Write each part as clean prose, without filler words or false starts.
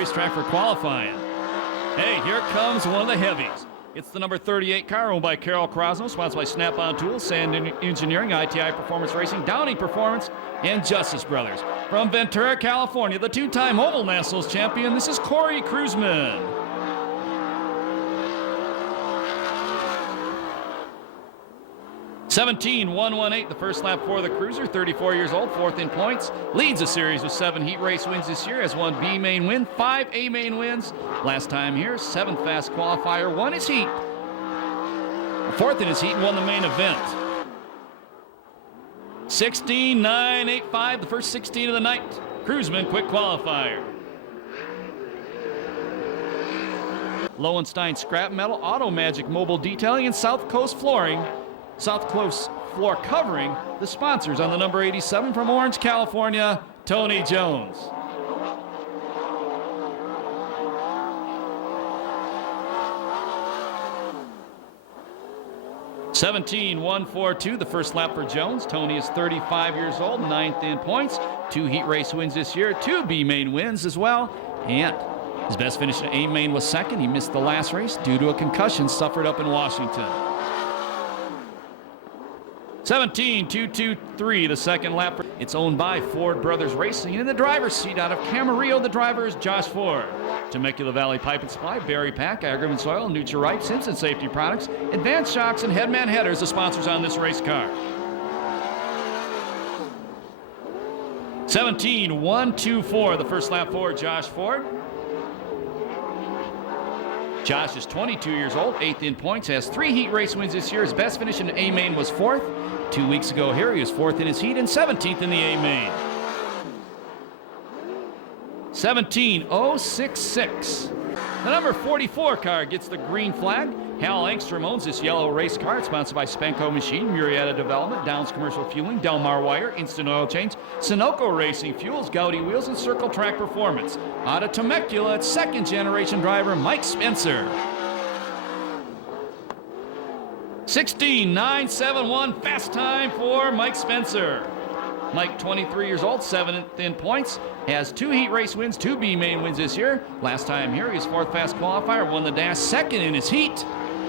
racetrack for qualifying. Hey, here comes one of the heavies. It's the number 38 car owned by Carol Crosno, sponsored by Snap-on Tools, Sand Engineering, ITI Performance Racing, Downing Performance, and Justice Brothers. From Ventura, California, the two-time Oval Nationals champion, this is Corey Kruzman. (17.118) the first lap for the Cruiser, 34 years old, fourth in points, leads a series with 7 heat race wins this year, has 1 B main win, 5 A main wins. Last time here, 7th fast qualifier, won his heat. 4th in his heat and won the main event. 16.985, the first 16 of the night. Kruzman, quick qualifier. Lowenstein scrap metal, Auto Magic mobile detailing, and South Coast flooring. South Coast floor covering, the sponsors on the number 87 from Orange, California, Tony Jones. (17.142) the first lap for Jones. Tony is 35 years old, 9th in points, 2 heat race wins this year, 2 B main wins as well, and his best finish in A main was 2nd. He missed the last race due to a concussion suffered up in Washington. 17.223 the second lap. It's owned by Ford Brothers Racing, and in the driver's seat out of Camarillo, the driver is Josh Ford. Temecula Valley Pipe and Supply, Berry Pack, Agriman Soil, Nutri-Right, Simpson Safety Products, Advanced Shocks, and Headman Headers, the sponsors on this race car. 17.124 the first lap for Josh Ford. Josh is 22 years old, 8th in points, has 3 heat race wins this year. His best finish in A main was 4th. 2 weeks ago here, he was 4th in his heat and 17th in the A main. 17.066. The number 44 car gets the green flag. Hal Engstrom owns this yellow race car. It's sponsored by Spenco Machine, Murrieta Development, Downs Commercial Fueling, Delmar Wire, Instant Oil Change, Sunoco Racing Fuels, Gaudy Wheels, and Circle Track Performance. Out of Temecula, it's 2nd generation driver Mike Spencer. 16.971 fast time for Mike Spencer. Mike, 23 years old, 7th in points, has 2 heat race wins, 2 B main wins this year. Last time here, he was 4th fast qualifier, won the dash, 2nd in his heat,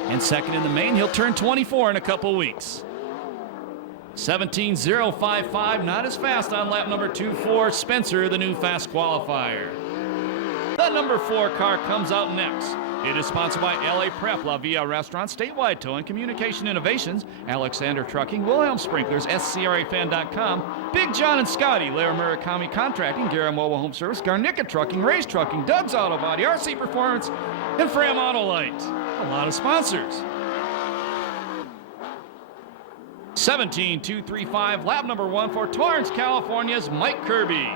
and 2nd in the main. He'll turn 24 in a couple weeks. 17.055, not as fast on lap number 2 for Spencer, the new fast qualifier. The number 4 car comes out next. It is sponsored by LA Prep, La Villa Restaurant, Statewide Towing, Communication Innovations, Alexander Trucking, Wilhelm Sprinklers, SCRAFan.com, Big John and Scotty, Lair Murakami Contracting, Gara Mobile Home Service, Garnica Trucking, Ray's Trucking, Doug's Auto Body, RC Performance, and Fram Auto Light. A lot of sponsors. 17.235, lap number 1 for Torrance, California's Mike Kirby.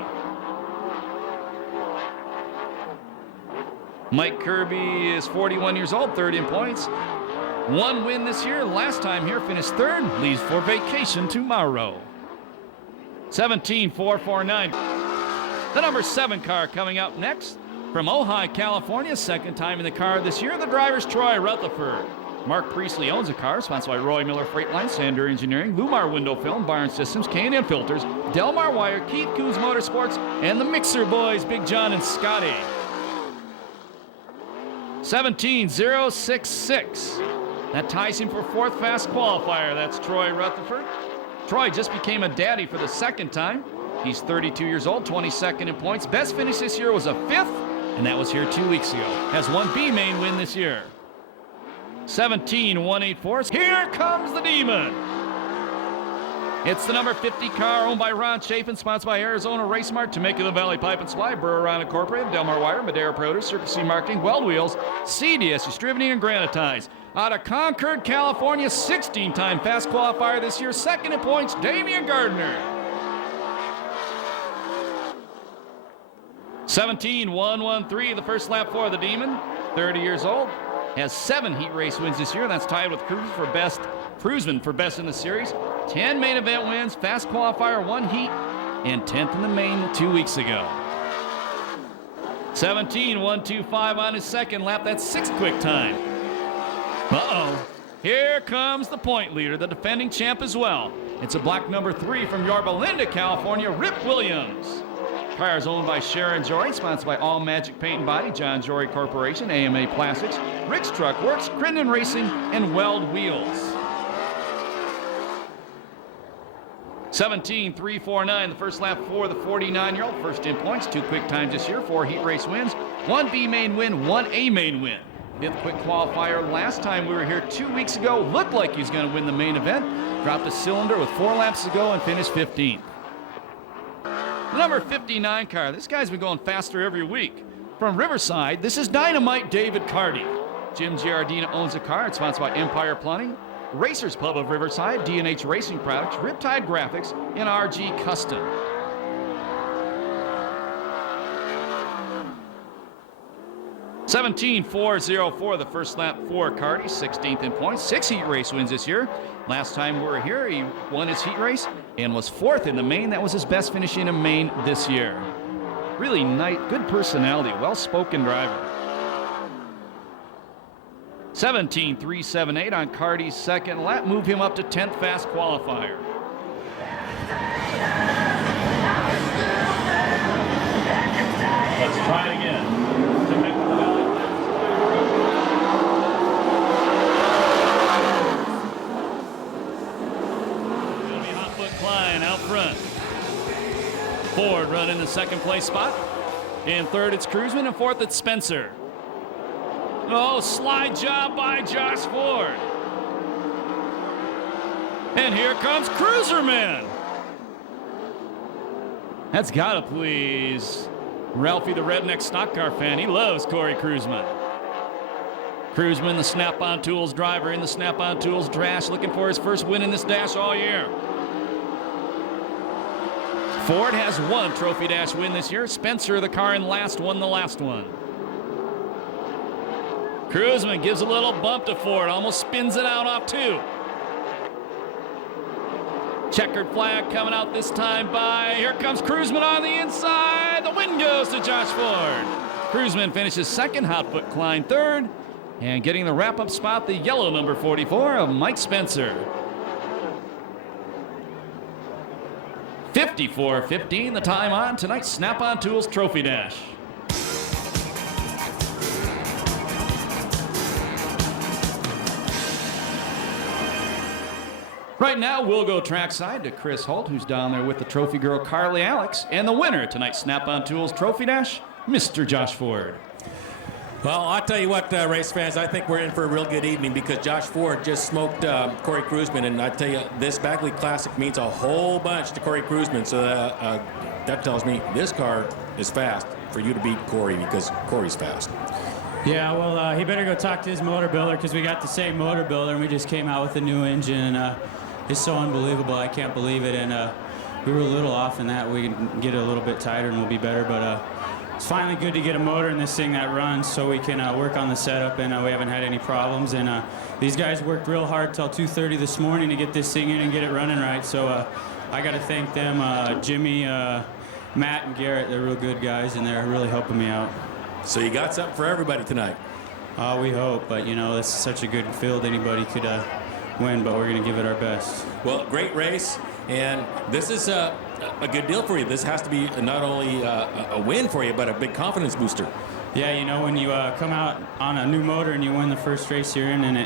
Mike Kirby is 41 years old, 3rd in points. 1 win this year. Last time here, finished 3rd. Leaves for vacation tomorrow. 17.449. The number 7 car coming up next. From Ojai, California, 2nd time in the car this year. The driver's Troy Rutherford. Mark Priestley owns the car, sponsored by Roy Miller Freight Line, Sander Engineering, Lumar Window Film, Barn Systems, K&N Filters, Delmar Wire, Keith Coons Motorsports, and the Mixer Boys, Big John and Scotty. 17.066. That ties him for 4th fast qualifier. That's Troy Rutherford. Troy just became a daddy for the 2nd time. He's 32 years old, 22nd in points. Best finish this year was a 5th, and that was here 2 weeks ago. Has 1 B main win this year. 17.184. Here comes the Demon. It's the number 50 car owned by Ron Chafin, sponsored by Arizona Race Mart, Temecula Valley Pipe and Supply, Burr-Ron Incorporated, Delmar Wire, Madera Produce, Circus C Marketing, Weld Wheels, CDS Distributing, and Granitize. Out of Concord, California, 16-time fast qualifier this year, 2nd in points, Damian Gardner. 17.113, the first lap for the Demon, 30 years old, has 7 heat race wins this year. That's tied with Kruzman for best in the series. 10 main event wins, fast qualifier, 1 heat, and 10th in the main 2 weeks ago. 17.125 on his 2nd lap. That's 6th quick time. Uh-oh. Here comes the point leader, the defending champ as well. It's a black number 3 from Yorba Linda, California, Rip Williams. Car is owned by Sharon Jory, sponsored by All Magic Paint and Body, John Jory Corporation, AMA Plastics, Rick's Truck Works, Crittenden Racing, and Weld Wheels. 17.349, the first lap for the 49-year-old. First in points, 2 quick times this year, 4 heat race wins, 1 B main win, 1 A main win. 5th quick qualifier last time we were here 2 weeks ago. Looked like he was going to win the main event. Dropped a cylinder with 4 laps to go and finished 15th. The number 59 car, this guy's been going faster every week. From Riverside, this is Dynamite David Carty. Jim Giardina owns the car. It's sponsored by Empire Plumbing, Racers Pub of Riverside, D&H Racing Products, Riptide Graphics, and RG Custom. (17.404) the first lap for Carty, 16th in points, 6 heat race wins this year. Last time we were here, he won his heat race and was 4th in the main. That was his best finish in a main this year. Really nice, good personality, well-spoken driver. 17.378 on Carty's second lap, move him up to 10th fast qualifier. Let's try it again. Out front. Ford running the second place spot. In third, it's Cruzman, and fourth, it's Spencer. Oh, slide job by Josh Ford. And here comes Cruiserman. That's gotta please Ralphie, the redneck stock car fan. He loves Corey Cruiserman. Cruiserman, the Snap-on Tools driver in the Snap-on Tools dash, looking for his first win in this dash all year. Ford has 1 Trophy Dash win this year. Spencer, the car in last, won the last one. Cruiserman gives a little bump to Ford, almost spins it out off 2. Checkered flag coming out this time by, here comes Cruiserman on the inside. The win goes to Josh Ford. Cruiserman finishes second, Hotfoot Klein third, and getting the wrap-up spot, the yellow number 44 of Mike Spencer. 54.15 the time on tonight's Snap-on Tools Trophy Dash. Right now, we'll go trackside to Chris Holt, who's down there with the trophy girl Carly Alex, and the winner of tonight's Snap-on Tools Trophy Dash, Mr. Josh Ford. Well, I'll tell you what, race fans, I think we're in for a real good evening because Josh Ford just smoked Corey Cruiserman, and I tell you, this Bagley Classic means a whole bunch to Corey Cruiserman, so that tells me this car is fast for you to beat Corey because Corey's fast. Yeah, well, he better go talk to his motor builder because we got the same motor builder, and we just came out with a new engine, and it's so unbelievable. I can't believe it, and we were a little off in that. We can get a little bit tighter and we'll be better, but it's finally good to get a motor in this thing that runs so we can work on the setup, and we haven't had any problems. And these guys worked real hard till 2:30 this morning to get this thing in and get it running right. So I got to thank them, Jimmy, Matt, and Garrett. They're real good guys, and they're really helping me out. So you got something for everybody tonight. We hope, but you know, this is such a good field. Anybody could win, but we're going to give it our best. Well, great race, and this is a good deal for you. This has to be not only a win for you, but a big confidence booster. Yeah, you know, when you come out on a new motor and you win the first race you're in, and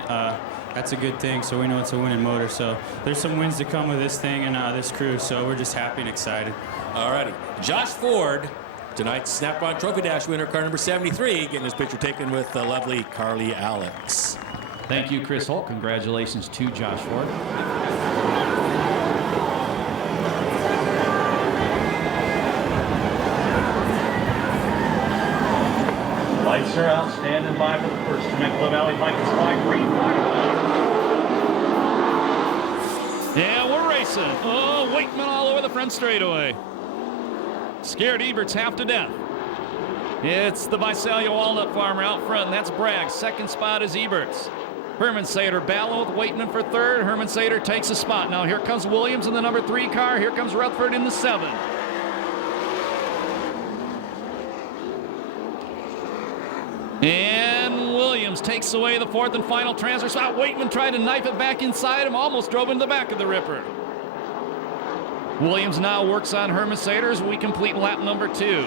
that's a good thing, so we know it's a winning motor. So there's some wins to come with this thing and this crew, so we're just happy and excited. All righty. Josh Ford, tonight's Snap-on Trophy Dash winner, car number 73, getting his picture taken with the lovely Carly Alex. Thank you, Chris Holt. Congratulations to Josh Ford. Lights are out, standing by for the first Temecula Valley Michael's flag. Green flag. Yeah, we're racing. Oh, Wakeman all over the front straightaway. Scared Eberts half to death. It's the Visalia Walnut Farmer out front, and that's Bragg. Second spot is Eberts. Herman Sater battling with Wakeman for third. Herman Sater takes a spot. Now here comes Williams in the number 3 car. Here comes Rutherford in the 7. And Williams takes away the 4th and final transfer spot. Wakeman tried to knife it back inside him, almost drove into the back of the Ripper. Williams now works on Herman Sater as we complete lap number 2.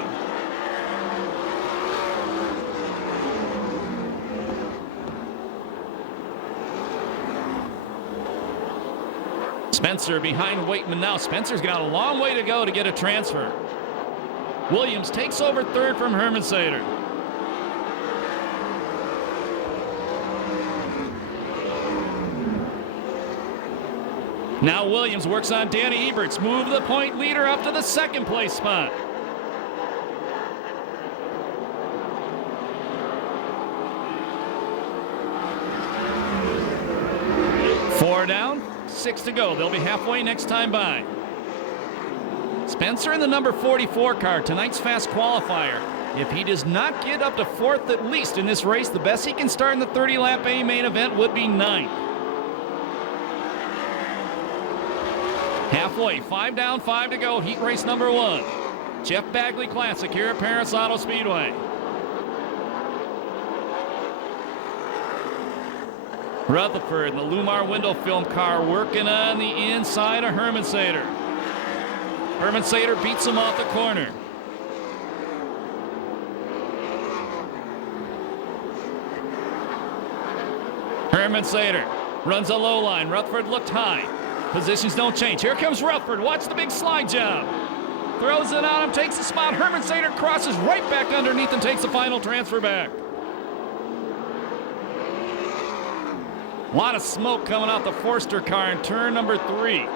Spencer behind Waitman now. Spencer's got a long way to go to get a transfer. Williams takes over third from Herman Sater. Now Williams works on Danny Eberts. Move the point leader up to the second place spot. Four down, 6 to go. They'll be halfway next time by. Spencer in the number 44 car, tonight's fast qualifier. If he does not get up to 4th at least in this race, the best he can start in the 30-lap A main event would be 9th. Halfway, 5 down, 5 to go, heat race number 1. Jeff Bagley Classic here at Perris Auto Speedway. Rutherford in the Lumar window film car working on the inside of Herman Sater. Herman Sater beats him off the corner. Herman Sater runs a low line. Rutherford looked high. Positions don't change. Here comes Rutherford. Watch the big slide job. Throws it on him, takes the spot. Herman Sater crosses right back underneath and takes the final transfer back. A lot of smoke coming out the Forster car in turn number 3.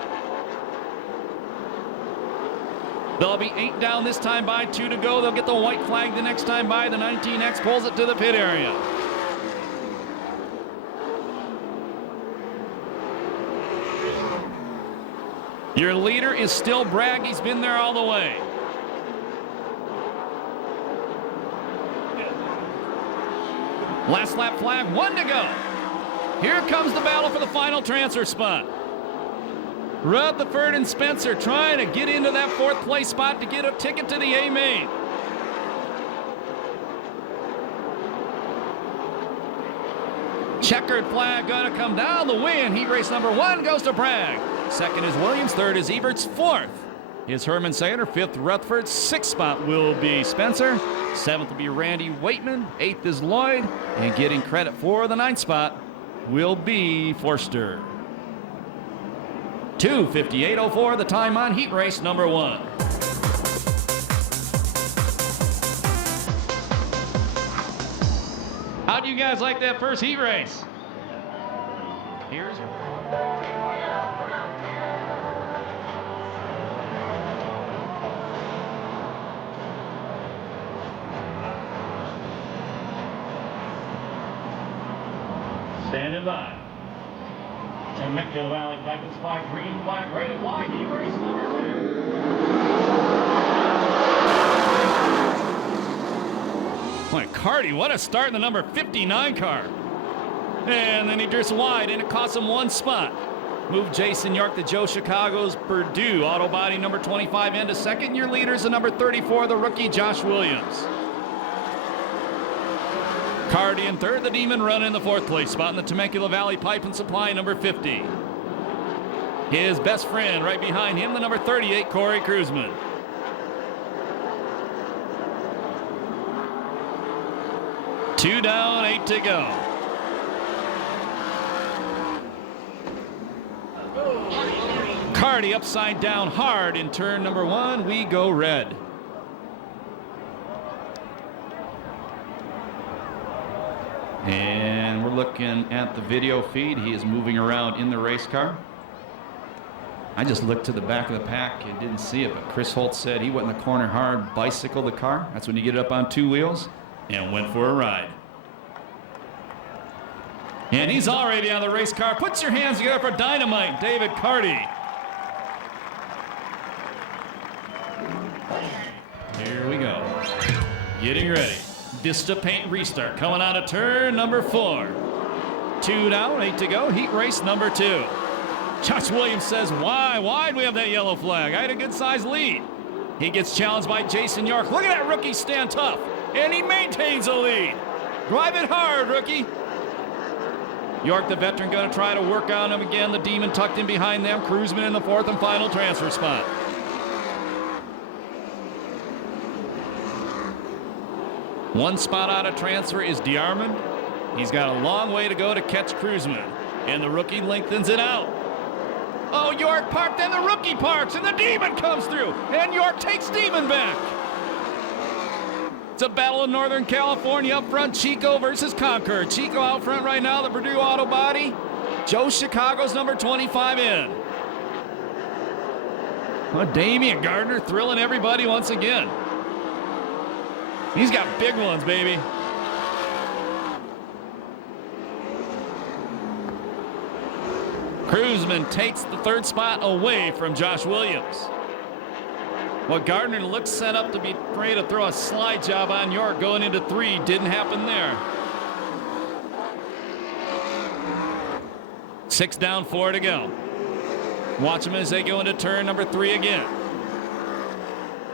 They'll be 8 down this time by, 2 to go. They'll get the white flag the next time by. The 19X pulls it to the pit area. Your leader is still Bragg. He's been there all the way. Last lap flag, 1 to go. Here comes the battle for the final transfer spot. Rutherford and Spencer trying to get into that 4th place spot to get a ticket to the A main. Checkered flag gonna come down the win. Heat race number 1 goes to Bragg. 2nd is Williams, 3rd is Eberts, 4th is Herman Sater, 5th Rutherford, 6th spot will be Spencer, 7th will be Randy Waitman, 8th is Lloyd, and getting credit for the 9th spot will be Forster. 2:58.04 the time on heat race number 1. How do you guys like that first heat race? Here's standing by. Temecula Valley Pipe and Supply, green flag, red flag, heat race number 2. Boy, Carty, what a start in the number 59 car. And then he drifts wide, and it costs him 1 spot. Move Jason York to Joe Chicago's Purdue Auto Body number 25 into 2nd. Your leader is the number 34, the rookie Josh Williams. Carty in 3rd, the Demon Run in the 4th place spot in the Temecula Valley Pipe and Supply number 50. His best friend right behind him, the number 38, Corey Kruzman. Two down, 8 to go. Carty upside down hard in turn number 1. We go red. And we're looking at the video feed. He is moving around in the race car. I just looked to the back of the pack and didn't see it, but Chris Holt said he went in the corner hard, bicycled the car. That's when you get it up on 2 wheels, and went for a ride. And he's already on the race car. Put your hands together for Dynamite, David Carty. Here we go. Getting ready. Vista Paint restart coming out of turn number 4. 2 down, 8 to go. Heat race number 2. Josh Williams says, why do we have that yellow flag? I had a good sized lead. He gets challenged by Jason York. Look at that rookie stand tough. And he maintains a lead. Drive it hard, rookie. York, the veteran, going to try to work on him again. The Demon tucked in behind them. Kruzman in the 4th and final transfer spot. One spot out of transfer is DeArmond. He's got a long way to go to catch Kruzman. And the rookie lengthens it out. Oh, York parked, then the rookie parks, and the Demon comes through. And York takes Demon back. It's a battle in Northern California. Up front, Chico versus Concord. Chico out front right now, the Purdue Auto Body. Joe Chicago's number 25 in. Well, Damian Gardner thrilling everybody once again. He's got big ones, baby. Kruzman takes the third spot away from Josh Williams. Well, Gardner looks set up to be ready to throw a slide job on York going into 3. Didn't happen there. 6 down, 4 to go. Watch them as they go into turn number 3 again.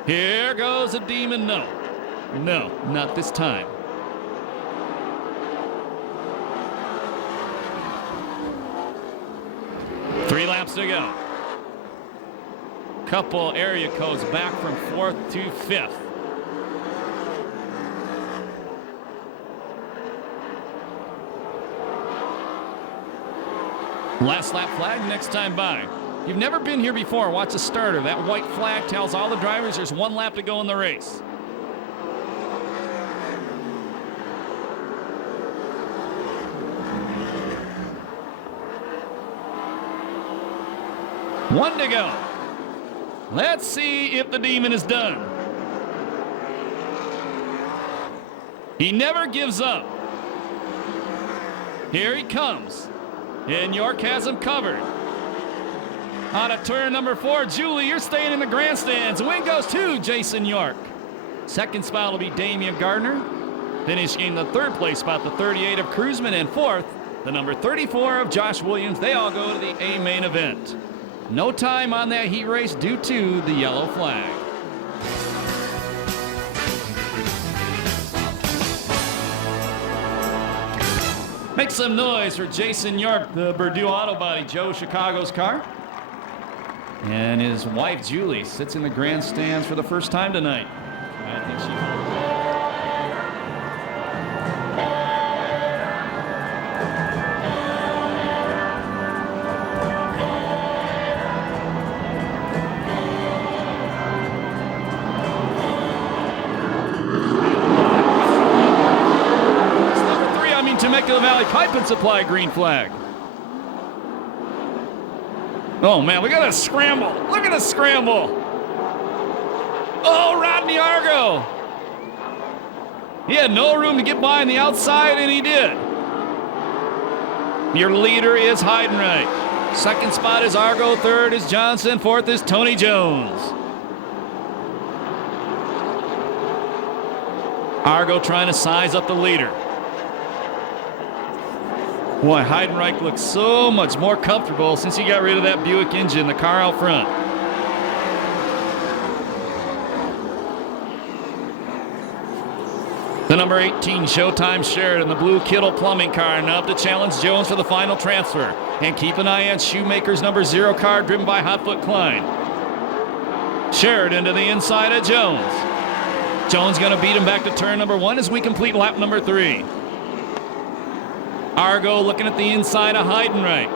Here goes the Demon. No, not this time. Three laps to go. Couple area codes back from 4th to 5th. Last lap flag next time by. You've never been here before, watch the starter. That white flag tells all the drivers there's 1 lap to go in the race. One to go. Let's see if the Demon is done. He never gives up. Here he comes. And York has him covered. On a turn number 4, Julie, you're staying in the grandstands. Win goes to Jason York. Second spot will be Damian Gardner. Finishing the 3rd place spot, the 38 of Kruzman, and 4th, the number 34 of Josh Williams. They all go to the A main event. No time on that heat race due to the yellow flag. Make some noise for Jason York, the Purdue Auto Body, Joe Chicago's car. And his wife, Julie, sits in the grandstands for the first time tonight. I think she... Temecula Valley Pipe and Supply green flag. Oh man, we got a scramble. Look at the scramble. Oh, Rodney Argo. He had no room to get by on the outside, and he did. Your leader is Heidenreich. Second spot is Argo. Third is Johnson. Fourth is Tony Jones. Argo trying to size up the leader. Boy, Heidenreich looks so much more comfortable since he got rid of that Buick engine, the car out front. The number 18 Showtime Sheridan, the blue Kittle plumbing car, now up to challenge Jones for the final transfer. And keep an eye on Shoemaker's number 0 car driven by Hotfoot Klein. Sheridan to the inside of Jones. Jones going to beat him back to turn number 1 as we complete lap number 3. Argo looking at the inside of Heidenreich.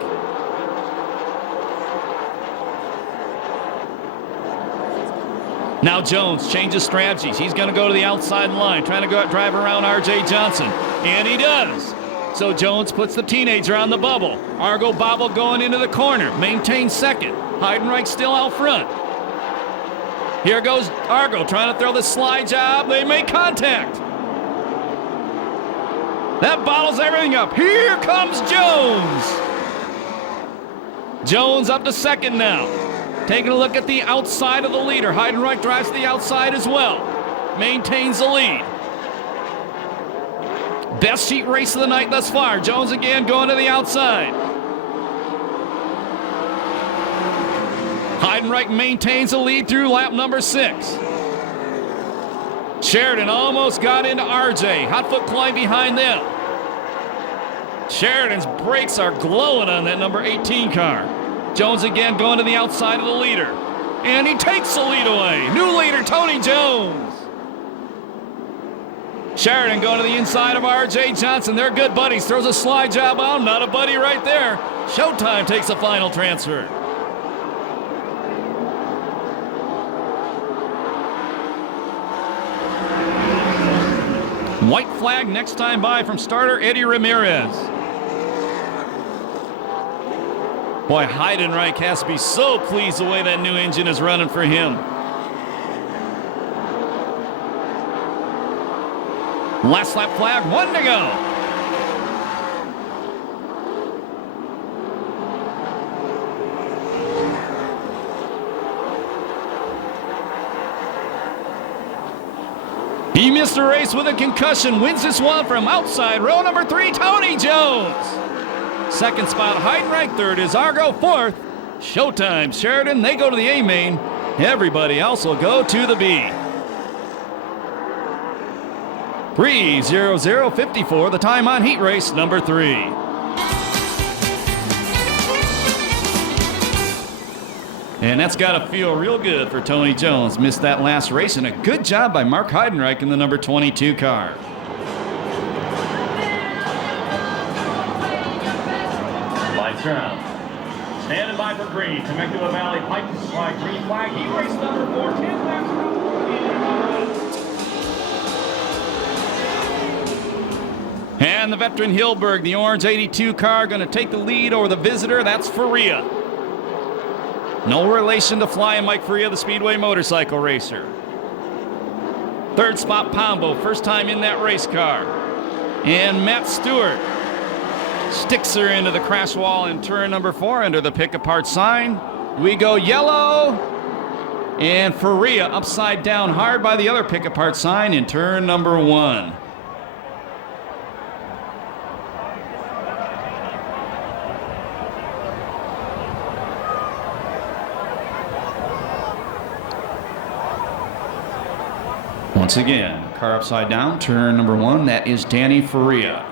Now Jones changes strategies. He's going to go to the outside line, trying to go drive around R.J. Johnson. And he does. So Jones puts the teenager on the bubble. Argo bobble going into the corner. Maintains second. Heidenreich still out front. Here goes Argo trying to throw the slide job. They make contact. That bottles everything up. Here comes Jones. Jones up to second now. Taking a look at the outside of the leader. Heidenreich drives to the outside as well. Maintains the lead. Best heat race of the night thus far. Jones again going to the outside. Heidenreich maintains the lead through lap number 6. Sheridan almost got into RJ. Hotfoot Klein behind them. Sheridan's brakes are glowing on that number 18 car. Jones again going to the outside of the leader. And he takes the lead away. New leader, Tony Jones. Sheridan going to the inside of R.J. Johnson. They're good buddies. Throws a slide job on. Not a buddy right there. Showtime takes the final transfer. White flag next time by from starter Eddie Ramirez. Boy, Heidenreich has to be so pleased the way that new engine is running for him. Last lap flag, 1 to go. He missed a race with a concussion. Wins this one from outside row number 3, Tony Jones. Second spot, Heidenreich. Third is Argo. Fourth, Showtime. Sheridan, they go to the A main. Everybody else will go to the B. 3:00:54, the time on heat race number 3. And that's got to feel real good for Tony Jones. Missed that last race, and a good job by Mark Heidenreich in the number 22 car. Lights are out. Standing by for green. Temecula Valley Pipe and Supply green flag. Heat race number 4. 10 laps. And the veteran Hilberg, the orange 82 car, going to take the lead over the visitor. That's Faria. No relation to Flying Mike Faria, the Speedway motorcycle racer. Third spot, Pombo. First time in that race car. And Matt Stewart sticks her into the crash wall in turn number 4 under the pick apart sign. We go yellow. And Faria upside down hard by the other pick apart sign in turn number 1. Once again, car upside down, turn number 1, that is Danny Faria.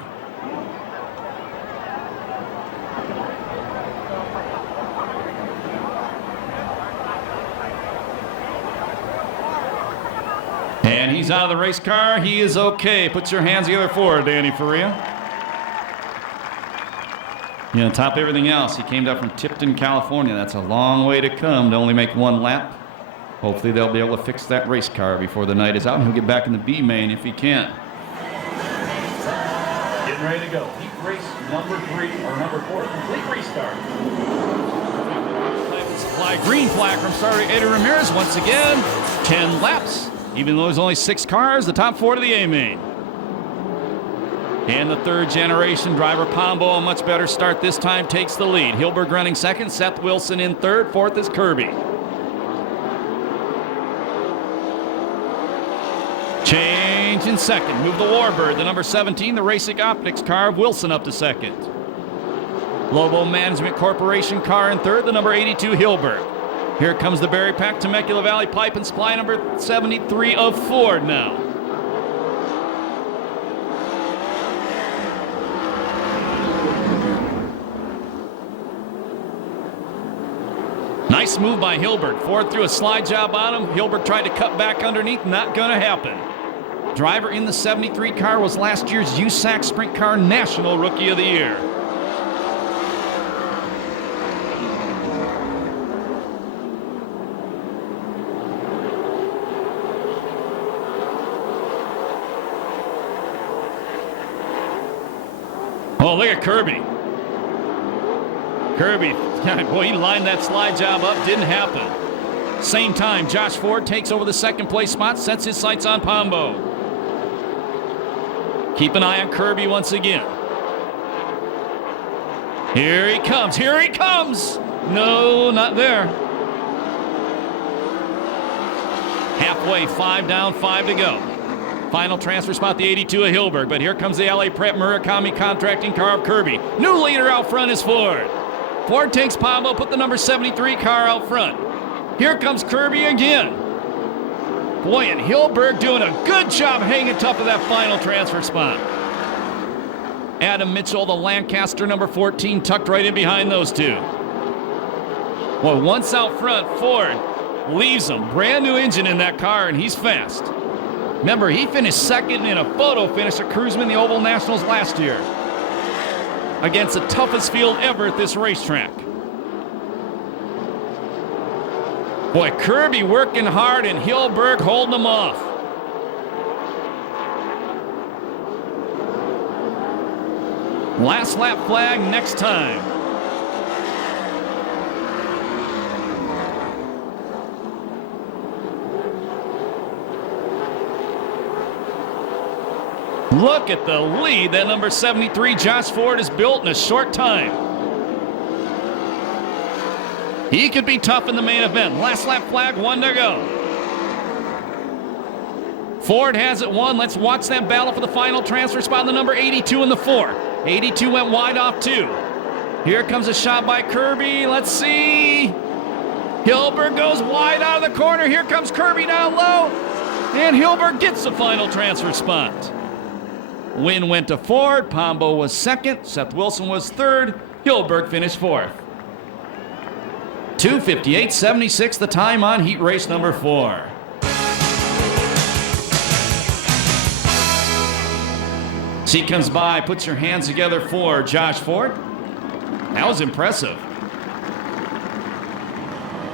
And he's out of the race car. He is okay. Put your hands together for Danny Faria. You know, top everything else, he came down from Tipton, California. That's a long way to come to only make 1 lap. Hopefully they'll be able to fix that race car before the night is out, and he'll get back in the B main if he can. Getting ready to go. Heat race number 3 or number 4. Complete restart. Supply green flag from starter Eddie Ramirez once again. 10 laps. Even though there's only 6 cars, the top 4 to the A main. And the third generation driver Pombo, a much better start this time, takes the lead. Hilberg running second, Seth Wilson in third, fourth is Kirby. Change in second. Move the Warbird, the number 17, the Racing Optics car of Wilson up to second. Lobo Management Corporation car in third, the number 82 Hilberg. Here comes the Berry Pack Temecula Valley Pipe and Supply number 73 of Ford now. Nice move by Hilberg. Ford threw a slide job on him. Hilberg tried to cut back underneath. Not going to happen. Driver in the 73 car was last year's USAC Sprint Car National Rookie of the Year. Oh, look at Kirby. Kirby, boy, he lined that slide job up. Didn't happen. Same time, Josh Ford takes over the second place spot, sets his sights on Pombo. Keep an eye on Kirby once again. Here he comes. Here he comes. No, not there. Halfway, 5 down, 5 to go. Final transfer spot, the 82 of Hilberg. But here comes the LA Prep Murakami contracting car of Kirby. New leader out front is Ford. Ford takes Pombo, put the number 73 car out front. Here comes Kirby again. Boy, and Hilberg doing a good job hanging tough of that final transfer spot. Adam Mitchell, the Lancaster number 14, tucked right in behind those two. Well, once out front, Ford leaves him. Brand new engine in that car, and he's fast. Remember, he finished second in a photo finish at Cruiseman the Oval Nationals last year against the toughest field ever at this racetrack. Boy, Kirby working hard and Hilberg holding him off. Last lap flag next time. Look at the lead that number 73 Josh Ford has built in a short time. He could be tough in the main event. Last lap flag, 1 to go. Ford has it won. Let's watch that battle for the final transfer spot in the number 82 in the 4. 82 went wide off 2. Here comes a shot by Kirby. Let's see. Hilberg goes wide out of the corner. Here comes Kirby down low. And Hilberg gets the final transfer spot. Win went to Ford. Pombo was second. Seth Wilson was third. Hilberg finished fourth. 2:58.76 the time on heat race number 4. Seat comes by, puts your hands together for Josh Ford. That was impressive.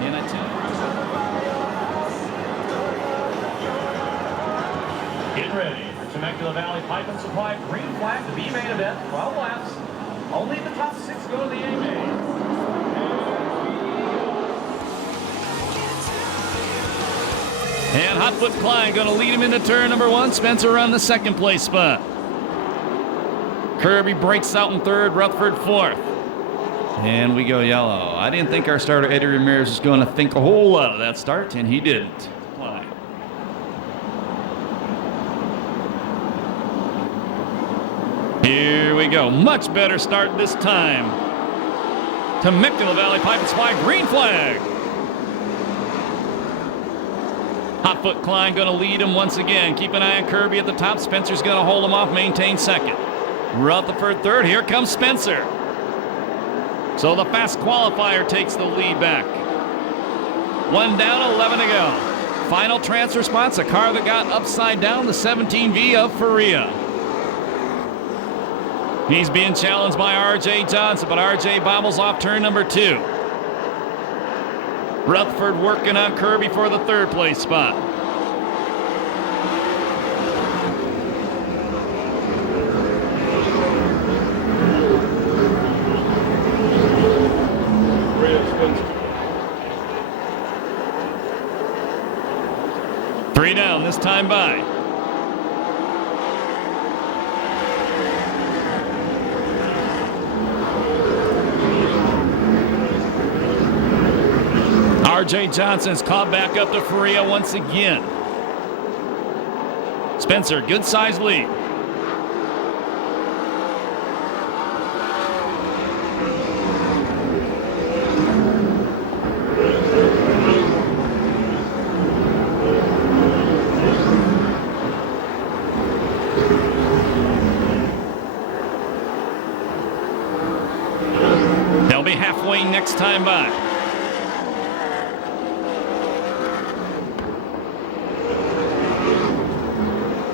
And I tell you. Get ready for Temecula Valley Pipe and Supply green flag to be main event, 12 laps. Only the top 6 go to the A main. And Hotfoot Klein going to lead him into turn number 1. Spencer on the second place spot. Kirby breaks out in third, Rutherford fourth. And we go yellow. I didn't think our starter Eddie Ramirez was going to think a whole lot of that start, and he didn't. Klein. Here we go. Much better start this time. Temecula Valley Pipe and Supply green flag. Hotfoot Klein going to lead him once again. Keep an eye on Kirby at the top. Spencer's going to hold him off, maintain second. Rutherford third. Here comes Spencer. So the fast qualifier takes the lead back. 1 down, 11 to go. Final transfer spots, a car that got upside down, the 17V of Faria. He's being challenged by R.J. Johnson, but R.J. bobbles off turn number 2. Rutherford working on Kirby for the third place spot. Three down this time by. R.J. Johnson's caught back up to Faria once again. Spencer, good size lead. They'll be halfway next time by.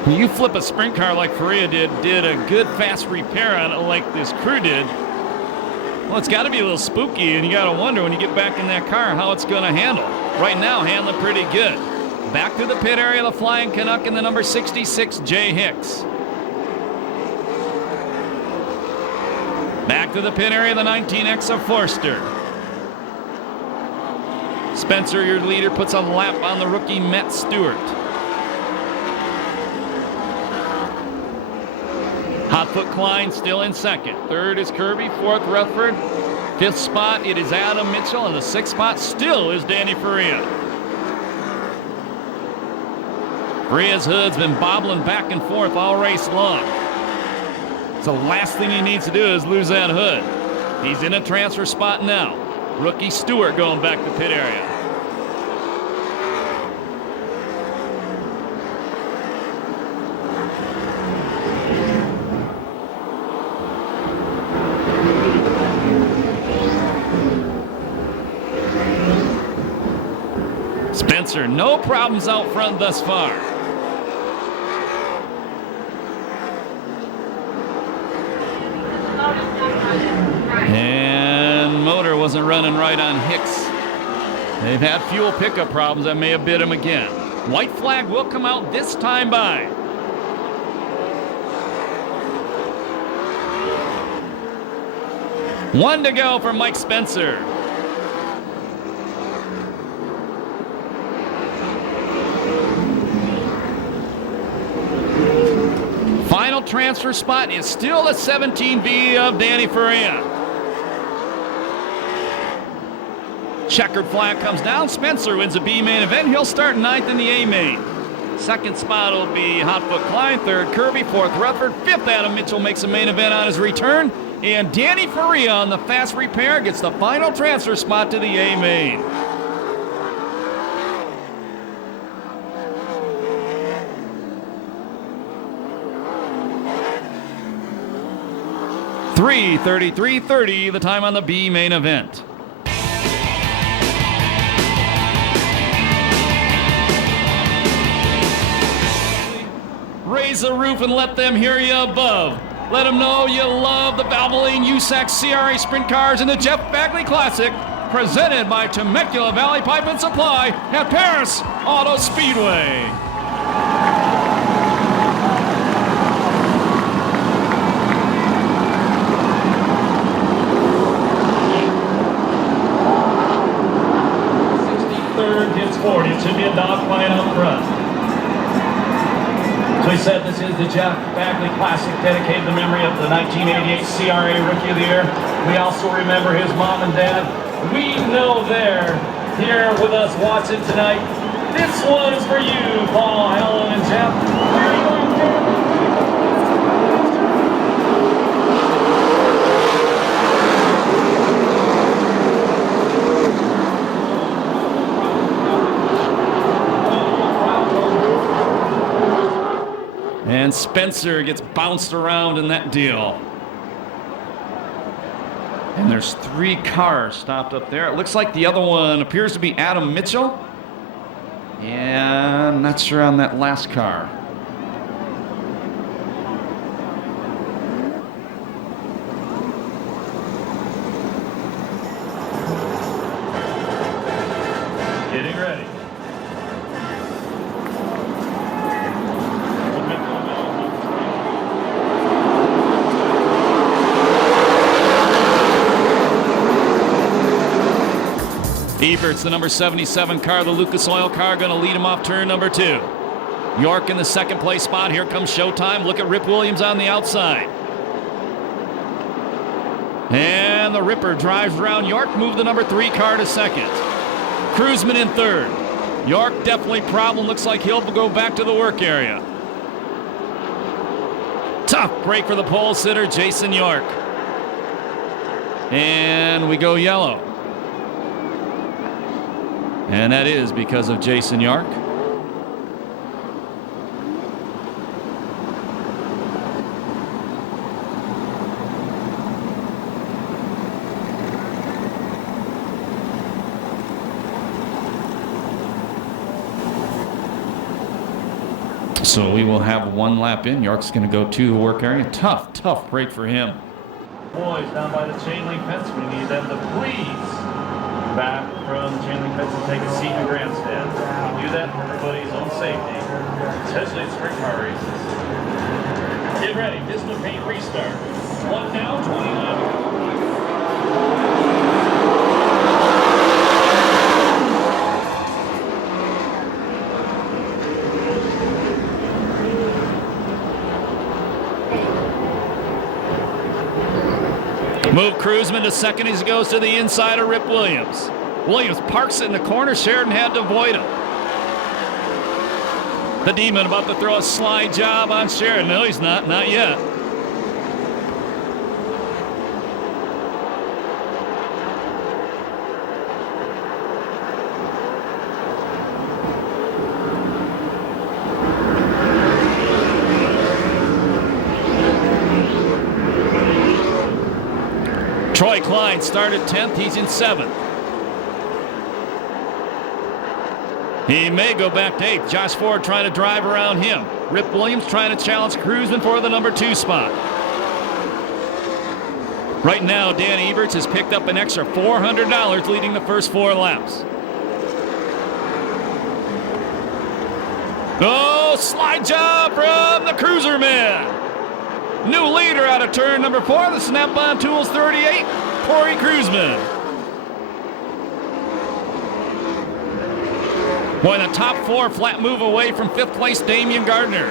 You flip a sprint car like Faria did a good fast repair on it like this crew did. Well, it's got to be a little spooky, and you got to wonder when you get back in that car how it's going to handle. Right now, handling pretty good. Back to the pit area, the Flying Canuck and the number 66, Jay Hicks. Back to the pit area, the 19X of Forster. Spencer, your leader, puts a lap on the rookie Matt Stewart. Hotfoot Klein still in second. Third is Kirby. Fourth, Rutherford. Fifth spot, it is Adam Mitchell. And the sixth spot still is Danny Faria. Faria's hood's been bobbling back and forth all race long. So the last thing he needs to do is lose that hood. He's in a transfer spot now. Rookie Stewart going back to pit area. Spencer, no problems out front thus far. wasn't running right on Hicks. They've had fuel pickup problems that may have bit him again. White flag will come out this time by. One to go for Mike Spencer. Final transfer spot is still the 17B of Danny Faria. Checkered flag comes down. Spencer wins the B main event. He'll start 9th in the A main. Second spot will be Hotfoot Klein. Third, Kirby. Fourth, Rutherford. Fifth, Adam Mitchell makes a main event on his return. And Danny Faria on the fast repair gets the final transfer spot to the A main. .3:33:30, the time on the B main event. Raise the roof and let them hear you above. Let them know you love the Bagley and USAC CRA Sprint Cars in the Jeff Bagley Classic, presented by Temecula Valley Pipe and Supply at Perris Auto Speedway. Gets forward. It should be a dogfight out front. As we said, this is the Jeff Bagley Classic, dedicated to the memory of the 1988 CRA Rookie of the Year. We also remember his mom and dad. We know they're here with us watching tonight. This one is for you, Paul, Helen, and Jeff. And Spencer gets bounced around in that deal. And there's 3 cars stopped up there. It looks like the other one appears to be Adam Mitchell. Yeah, I'm not sure on that last car. Getting ready. Ebert's the number 77 car, the Lucas Oil car, going to lead him off turn number 2. York in the second place spot. Here comes showtime. Look at Rip Williams on the outside. And the Ripper drives around York, move the number 3 car to second. Cruzman in third. York definitely problem. Looks like he'll go back to the work area. Tough break for the pole sitter, Jason York. And we go yellow. And that is because of Jason York. So we will have 1 lap in. York's going to go to the work area. Tough break for him. Boys down by the chain link fence, we need them to please back from the chain link fence and take a seat in the grandstand. We do that for everybody's own safety, especially in sprint car races. Get ready, distant paint restart. 1 down, 29. Move Cruzman to second as he goes to the inside of Rip Williams. Williams parks it in the corner. Sheridan had to avoid him. The Demon about to throw a slide job on Sheridan. No, he's not yet. Troy Klein started 10th. He's in 7th. He may go back to 8th. Josh Ford trying to drive around him. Rip Williams trying to challenge Cruzman for the number 2 spot. Right now, Dan Eberts has picked up an extra $400 leading the first 4 laps. Oh, slide job from the cruiser man. New leader out of turn number 4, the Snap-on Tools 38, Corey Kruseman. Boy, the top 4 flat move away from 5th place Damian Gardner.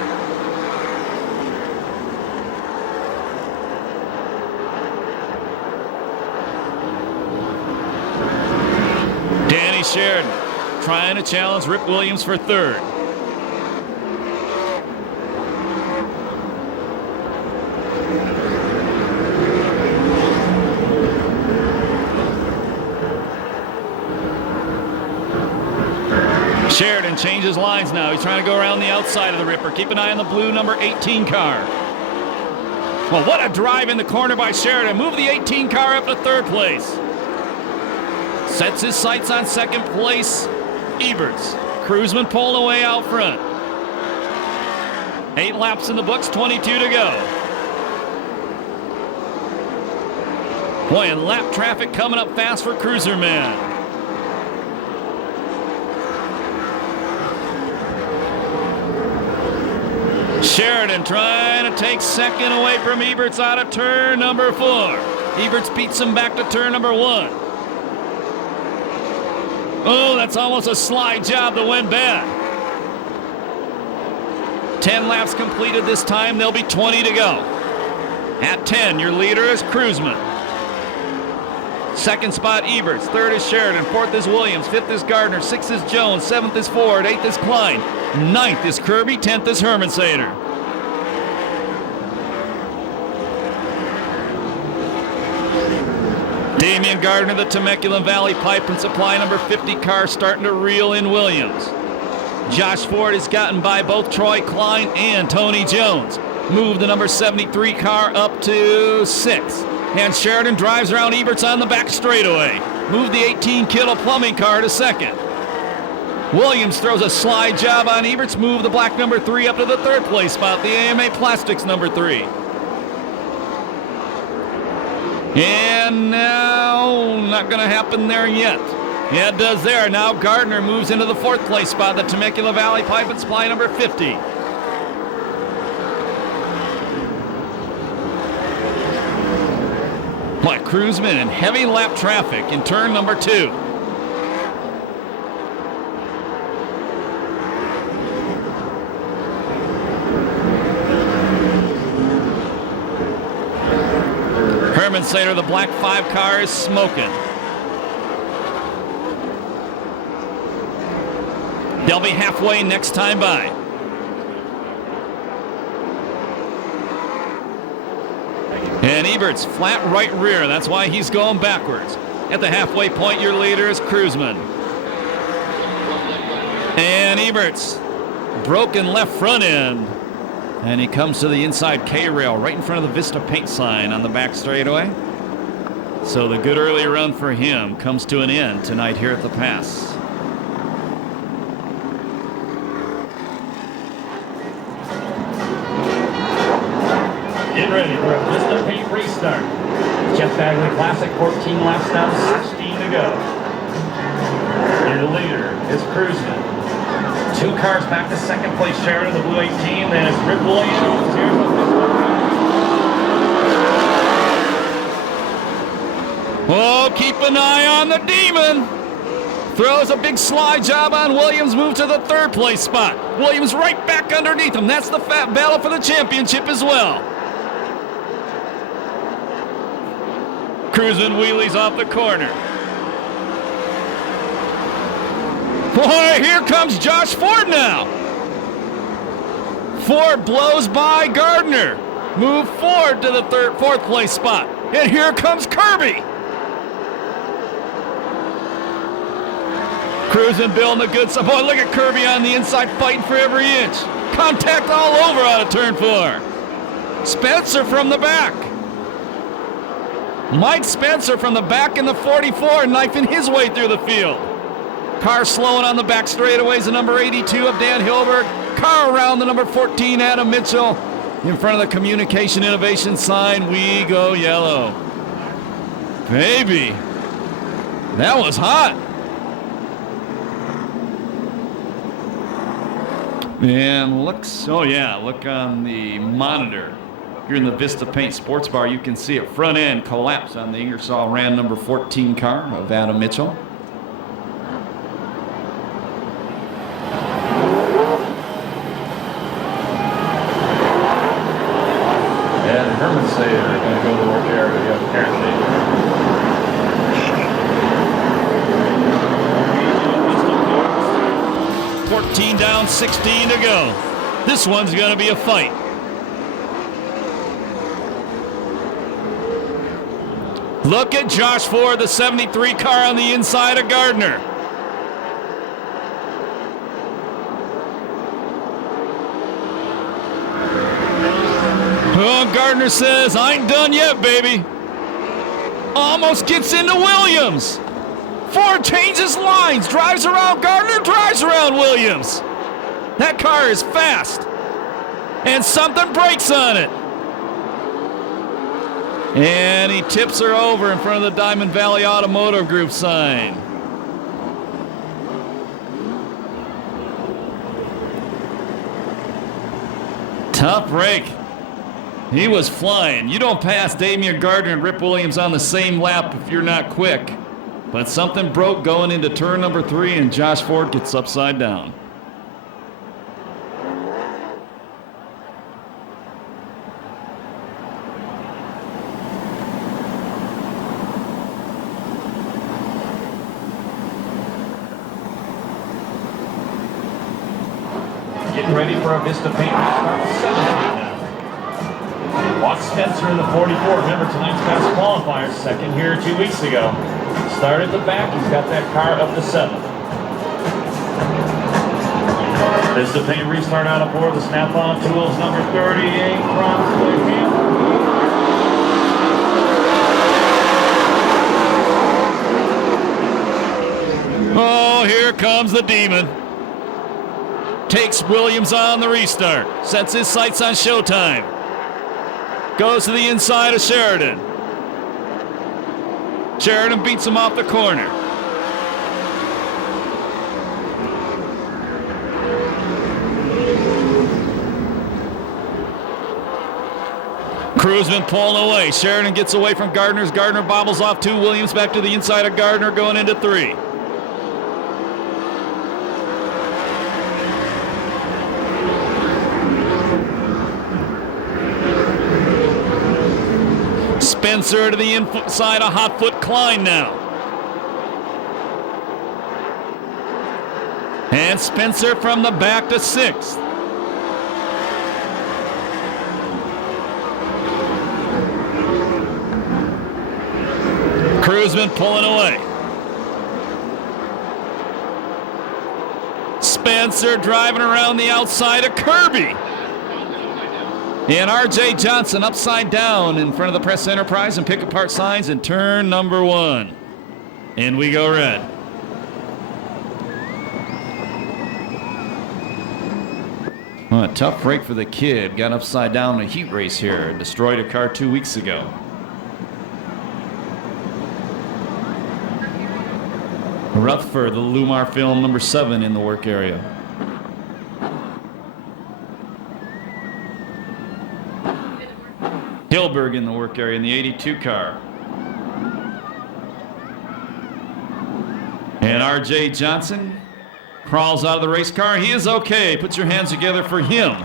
Danny Sheridan trying to challenge Rip Williams for 3rd. Sheridan changes lines now. He's trying to go around the outside of the Ripper. Keep an eye on the blue number 18 car. Well, what a drive in the corner by Sheridan. Move the 18 car up to 3rd place. Sets his sights on 2nd place, Eberts. Kruseman pulling away out front. 8 laps in the books, 22 to go. Boy, and lap traffic coming up fast for Cruiser Man. Sheridan trying to take 2nd away from Eberts out of turn number 4. Eberts beats him back to turn number 1. Oh, that's almost a slide job that went bad. 10 laps completed this time. There'll be 20 to go. At 10, your leader is Kruseman. 2nd spot, Eberts. 3rd is Sheridan. 4th is Williams. 5th is Gardner. 6th is Jones. 7th is Ford. 8th is Klein. 9th is Kirby. 10th is Hermansader. Damian Gardner, the Temecula Valley Pipe and Supply number 50 car, starting to reel in Williams. Josh Ford has gotten by both Troy Klein and Tony Jones. Moved the number 73 car up to 6th. And Sheridan drives around Eberts on the back straightaway. Moved the 18 Kittle Plumbing car to 2nd. Williams throws a slide job on Eberts. Moved the black number 3 up to the 3rd place spot, the AMA Plastics number 3. And now, not going to happen there yet. Yeah, it does there. Now Gardner moves into the 4th place spot, the Temecula Valley Pipe and Supply number 50. Boy, Kruseman in heavy lap traffic in turn number 2. Hermansader, the black 5 car, is smoking. They'll be halfway next time by. And Eberts flat right rear. That's why he's going backwards. At the halfway point, your leader is Kruseman. And Eberts, broken left front end. And he comes to the inside K-rail right in front of the Vista paint sign on the back straightaway. So the good early run for him comes to an end tonight here at the Pass. Get ready for a Vista paint restart. Jeff Bagley Classic, 14 laps down, 16 to go. Your leader is Kruseman. 2 cars back to 2nd place, Sheridan, the blue 18. Then it's Rip Williams. Here's the 5th. Oh, keep an eye on the Demon. Throws a big slide job on Williams, move to the 3rd place spot. Williams right back underneath him. That's the fat battle for the championship as well. Kruseman wheelies off the corner. Boy, here comes Josh Ford now. Ford blows by Gardner. Move Ford to the 4th place spot. And here comes Kirby. Kruseman building the good stuff. Boy, look at Kirby on the inside fighting for every inch. Contact all over out of turn 4. Spencer from the back. Mike Spencer from the back in the 44, knifing his way through the field. Car slowing on the back straightaways, the number 82 of Dan Hilberg. Car around the number 14, Adam Mitchell. In front of the Communication Innovation sign, we go yellow. baby. That was hot. And looks, oh yeah, look on the monitor. Here in the Vista Paint Sports Bar, you can see it front end collapse on the Ingersoll Rand number 14 car of Adam Mitchell. And Herman say they're going to go to the work area apparently. Down, 16 to go. This one's going to be a fight. Look at Josh Ford, the 73 car on the inside of Gardner. Oh, Gardner says, I ain't done yet, baby. Almost gets into Williams. Ford changes lines, drives around Gardner, drives around Williams. That car is fast. And something breaks on it. And he tips her over in front of the Diamond Valley Automotive Group sign. Tough break. He was flying. You don't pass Damian Gardner and Rip Williams on the same lap if you're not quick. But something broke going into turn number 3, and Josh Ford gets upside down. Getting ready for a Vista Paint restart. 17 now. Watch Spencer in the 44. Remember tonight's fast qualifier, second here 2 weeks ago. Start at the back, he's got that car up to 7th. Vista Paint restart out aboard the Snap-on Tools number 38 from Cleveland. Oh, here comes the demon. Takes Williams on the restart. Sets his sights on showtime. Goes to the inside of Sheridan. Sheridan beats him off the corner. Cruzman pulling away. Sheridan gets away from Gardner's. Gardner bobbles off 2. Williams back to the inside of Gardner going into 3. Spencer to the inside of Hotfoot Klein now. And Spencer from the back to 6th. Cruzman pulling away. Spencer driving around the outside of Kirby. And R.J. Johnson upside down in front of the Press Enterprise and pick apart signs in turn number 1. And we go red. Well, a tough break for the kid. Got upside down in a heat race here. Destroyed a car 2 weeks ago. Rutherford, the Lumar film number 7 in the work area. Hilberg in the work area in the 82 car. And R.J. Johnson crawls out of the race car. He is okay. Put your hands together for him.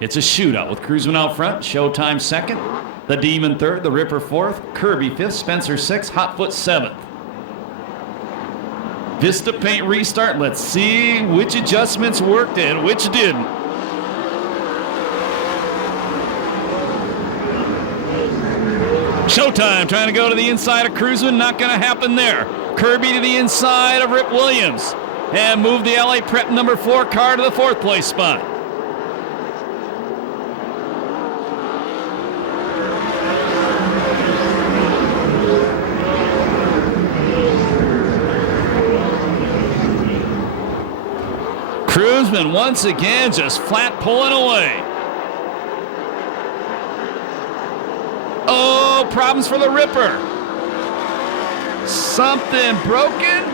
It's a shootout with Cruzman out front, Showtime 2nd, the Demon 3rd, the Ripper 4th, Kirby 5th, Spencer 6th, Hotfoot 7th. Vista Paint restart. Let's see which adjustments worked and which didn't. Showtime trying to go to the inside of Cruzman. Not going to happen there. Kirby to the inside of Rip Williams. And move the LA Prep number 4 car to the 4th place spot. Cruzman once again just flat pulling away. problems for the Ripper. Something broken?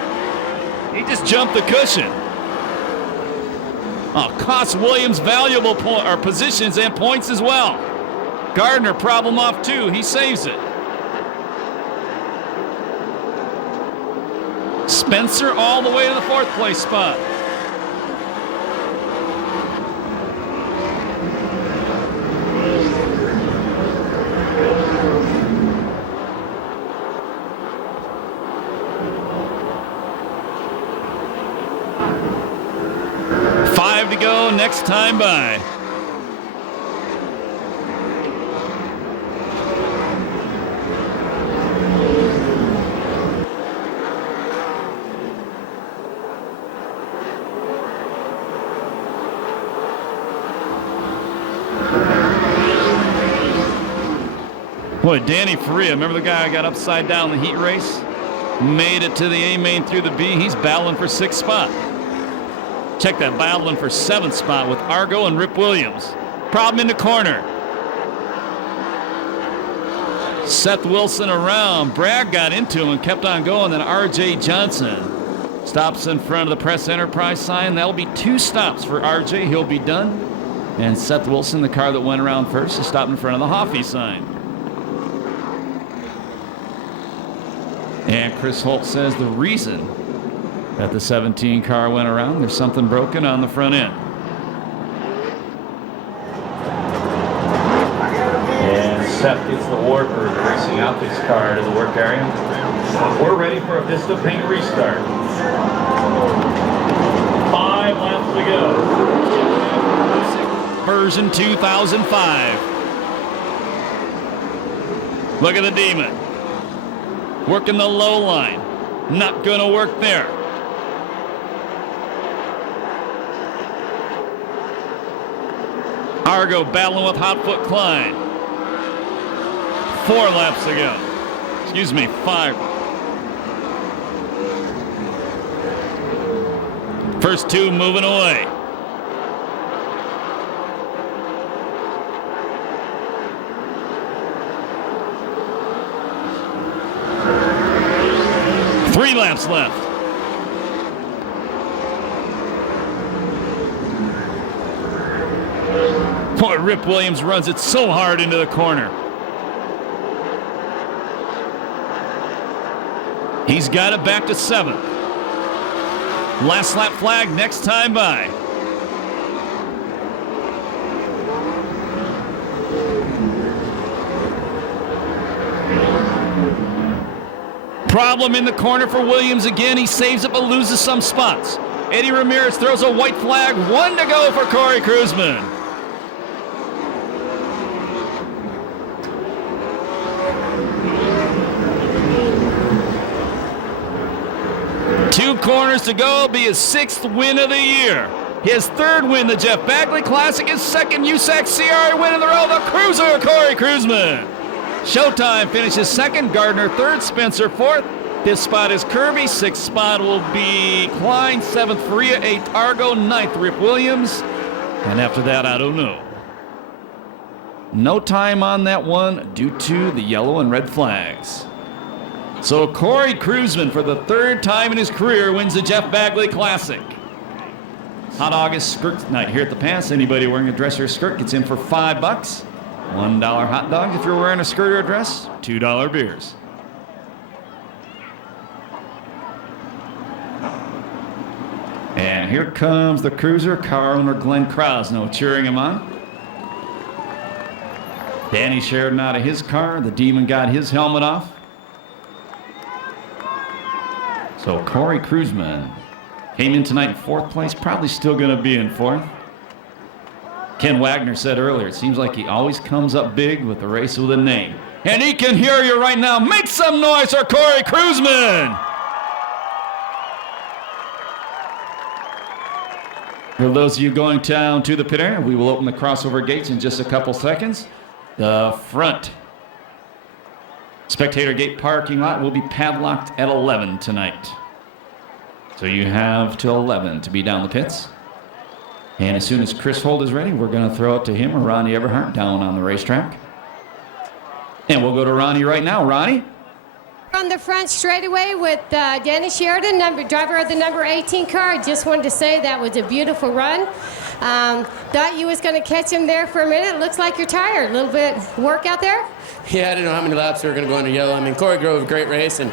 He just jumped the cushion. Oh, costs Williams valuable positions and points as well. Gardner problem off too. He saves it. Spencer all the way to the 4th place spot. To go next time by. Boy, Danny Faria, remember the guy I got upside down in the heat race? Made it to the A main through the B. He's battling for 6th spot. Check that, battling for 7th spot with Argo and Rip Williams. Problem in the corner. Seth Wilson around. Bragg got into him and kept on going. Then R.J. Johnson stops in front of the Press Enterprise sign. That'll be 2 stops for R.J. He'll be done. And Seth Wilson, the car that went around first, is stopped in front of the Hoffey sign. And Chris Holt says the reason that the 17 car went around, there's something broken on the front end. And Seth gets the warper racing out this car to the work area. We're ready for a Vista Paint restart. 5 laps to go. Version 2005. Look at the Demon. Working the low line. Not going to work there. Argo battling with Hotfoot Klein. 4 laps to go. Excuse me, 5. First 2 moving away. Three laps left. Boy, Rip Williams runs it so hard into the corner. He's got it back to 7th. Last lap flag next time by. Problem in the corner for Williams again. He saves it but loses some spots. Eddie Ramirez throws a white flag. 1 to go for Corey Kruzman. Two corners to go, be his 6th win of the year. His 3rd win, the Jeff Bagley Classic, his 2nd USAC CRA win in the row, the Cruiser, Corey Kruzman. Showtime finishes 2nd, Gardner 3rd, Spencer 4th. 5th spot is Kirby, 6th spot will be Klein, 7th Faria, 8th Argo, 9th Rip Williams. And after that, I don't know. No time on that one due to the yellow and red flags. So Corey Kruzman, for the 3rd time in his career, wins the Jeff Bagley Classic. Hot August skirt night here at the Pass. Anybody wearing a dress or a skirt gets in for $5. $1 hot dogs if you're wearing a skirt or a dress. $2 beers. And here comes the Cruiser. Car owner Glenn Krosno cheering him on. Danny Sheridan out of his car. The Demon got his helmet off. So Corey Kruzman came in tonight in 4th place, probably still going to be in 4th. Ken Wagner said earlier, it seems like he always comes up big with the race with a name. And he can hear you right now. Make some noise for Corey Kruzman. For those of you going down to the pit area, we will open the crossover gates in just a couple seconds. The front spectator gate parking lot will be padlocked at 11 tonight. So you have till 11 to be down the pits. And as soon as Chris Holt is ready, we're going to throw it to him or Ronnie Everhart down on the racetrack. And we'll go to Ronnie right now. Ronnie? On the front straightaway with Danny Sheridan, driver of the number 18 car. I just wanted to say that was a beautiful run. Thought you was going to catch him there for a minute. Looks like you're tired. A little bit work out there? Yeah, I didn't know how many laps we were going to go under yellow. I mean, Corey drove a great race, and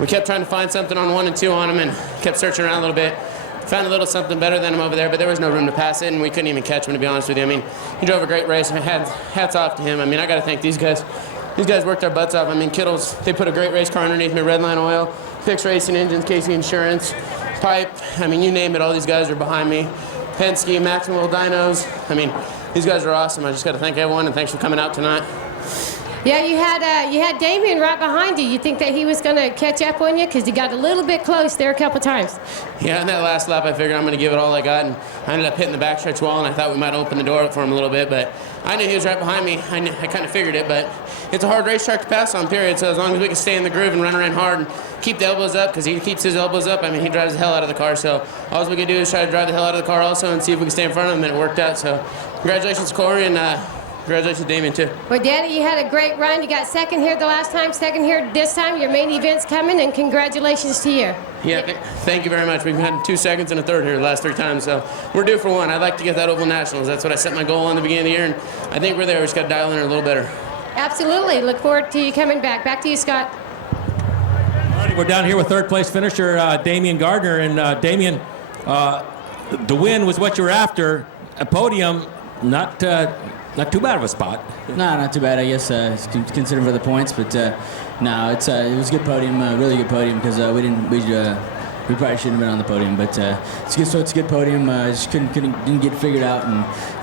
we kept trying to find something on 1 and 2 on him and kept searching around a little bit. Found a little something better than him over there, but there was no room to pass it, and we couldn't even catch him, to be honest with you. I mean, he drove a great race, and hats off to him. I mean, I got to thank these guys. These guys worked their butts off. I mean, Kittles, they put a great race car underneath me, Redline Oil, Pix Racing Engines, Casey Insurance, Pipe. I mean, you name it, all these guys are behind me. Penske, Maximal Dynos. I mean, these guys are awesome. I just got to thank everyone, and thanks for coming out tonight. Yeah, you had Damien right behind you. You think that he was going to catch up on you? Because he got a little bit close there a couple times. Yeah, in that last lap, I figured I'm going to give it all I got, and I ended up hitting the backstretch wall, and I thought we might open the door up for him a little bit, but I knew he was right behind me. I kind of figured it, but it's a hard racetrack to pass on, period, so as long as we can stay in the groove and run around hard and keep the elbows up, because he keeps his elbows up, I mean, he drives the hell out of the car, so all we can do is try to drive the hell out of the car also and see if we can stay in front of him, and it worked out, so congratulations, Corey, and congratulations, Damien, too. Well, Danny, you had a great run. You got second here the last time, second here this time. Your main event's coming, and congratulations to you. Yeah, thank you very much. We've had 2 seconds and a third here the last 3 times, so we're due for one. I'd like to get that Oval Nationals. That's what I set my goal on the beginning of the year, and I think we're there. We just got to dial in a little better. Absolutely. Look forward to you coming back. Back to you, Scott. We're down here with third place finisher Damian Gardner, and Damian, the win was what you were after. A podium, not too bad of a spot. No, not too bad, I guess, considering for the points. But no, it was a good podium, really good podium, because we probably shouldn't have been on the podium. But it's good. So it's a good podium. Just didn't get figured out,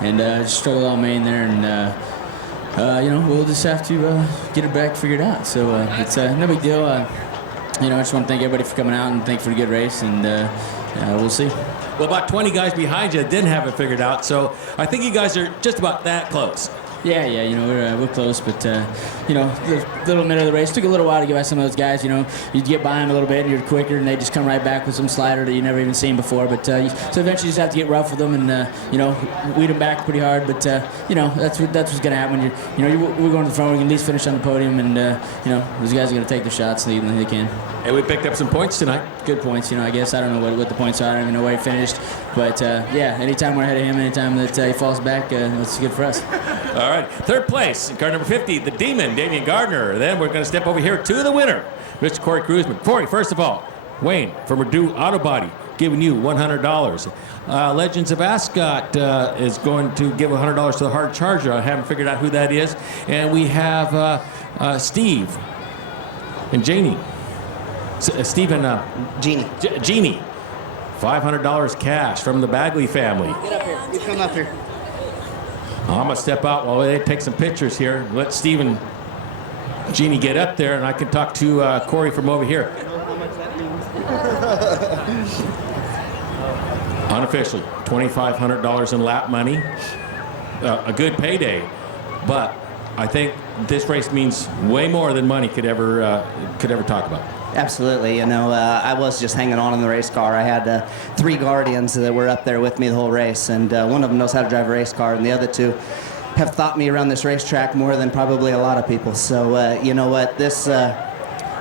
and just struggled all main there, and we'll just have to get it back figured out. So it's no big deal. I just want to thank everybody for coming out and thank you for a good race, and we'll see. Well, about 20 guys behind you didn't have it figured out, so I think you guys are just about that close. Yeah, we're close, but the little minute of the race took a little while to get by some of those guys. You'd get by them a little bit, and you're quicker, and they just come right back with some slider that you never even seen before. But so eventually, you just have to get rough with them, and weed them back pretty hard. But that's what's gonna happen when we're going to the front. We can at least finish on the podium, and those guys are gonna take their shots they can. And we picked up some points tonight. Good points, I guess. I don't know what the points are. I don't even know where he finished. But anytime we're ahead of him, anytime that he falls back, it's good for us. All right, third place, car number 50, the Demon, Damian Gardner. Then we're going to step over here to the winner, Mr. Corey Kruzman. Corey, first of all, Wayne from Purdue Auto Body, giving you $100. Legends of Ascot is going to give $100 to the Hard Charger. I haven't figured out who that is. And we have Steve and Janie. Steve and Jeannie. Jeannie. $500 cash from the Bagley family. Get up here. You come up here. I'm going to step out while they take some pictures here. Let Steve and Jeannie get up there, and I can talk to Corey from over here. Unofficially, $2,500 in lap money. A good payday, but I think this race means way more than money could ever talk about. Absolutely. I was just hanging on in the race car. I had 3 Guardians that were up there with me the whole race, and one of them knows how to drive a race car, and the other 2 have taught me around this racetrack more than probably a lot of people. So, you know what? This, they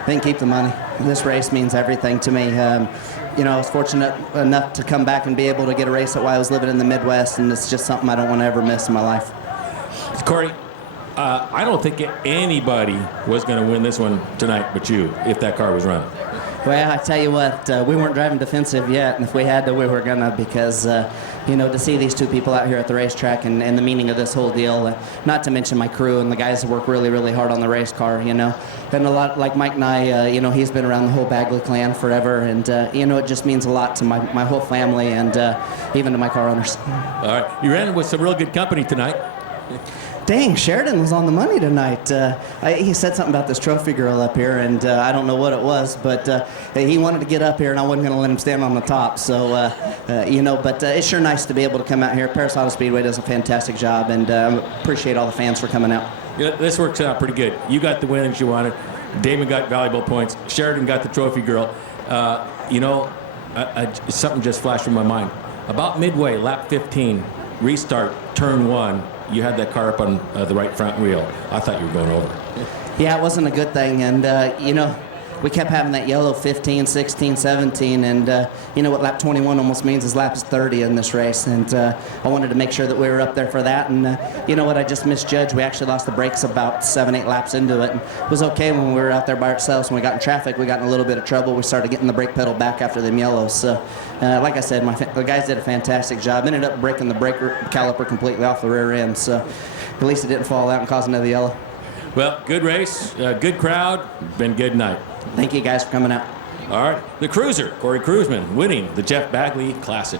can keep the money. This race means everything to me. I was fortunate enough to come back and be able to get a race while I was living in the Midwest, and it's just something I don't want to ever miss in my life. Corey, I don't think anybody was going to win this one tonight but you, if that car was running. Well, I tell you what, we weren't driving defensive yet, and if we had to, we were gonna, because to see these 2 people out here at the racetrack and the meaning of this whole deal, not to mention my crew and the guys that work really, really hard on the race car, been a lot, like Mike and I, he's been around the whole Bagley clan forever, and it just means a lot to my whole family and even to my car owners. All right, you ran with some real good company tonight. Dang, Sheridan was on the money tonight. He said something about this trophy girl up here, and I don't know what it was, but he wanted to get up here, and I wasn't going to let him stand on the top. So, but it's sure nice to be able to come out here. Perris Auto Speedway does a fantastic job, and appreciate all the fans for coming out. This works out pretty good. You got the winnings you wanted. Damon got valuable points. Sheridan got the trophy girl. Something just flashed in my mind. About midway, lap 15, restart turn 1, you had that car up on the right front wheel. I thought you were going over. Yeah, it wasn't a good thing, and you know, we kept having that yellow 15, 16, 17, and you know what lap 21 almost means is lap 30 in this race, and I wanted to make sure that we were up there for that, and you know what, I just misjudged. We actually lost the brakes about 7-8 laps into it, and it was okay when we were out there by ourselves. When we got in traffic, we got in a little bit of trouble. We started getting the brake pedal back after them yellows, so like I said, the guys did a fantastic job. Ended up breaking the brake caliper completely off the rear end, so at least it didn't fall out and cause another yellow. Well, good race, good crowd, been good night. Thank you guys for coming out. All right, the cruiser, Corey Kruseman, winning the Jeff Bagley Classic.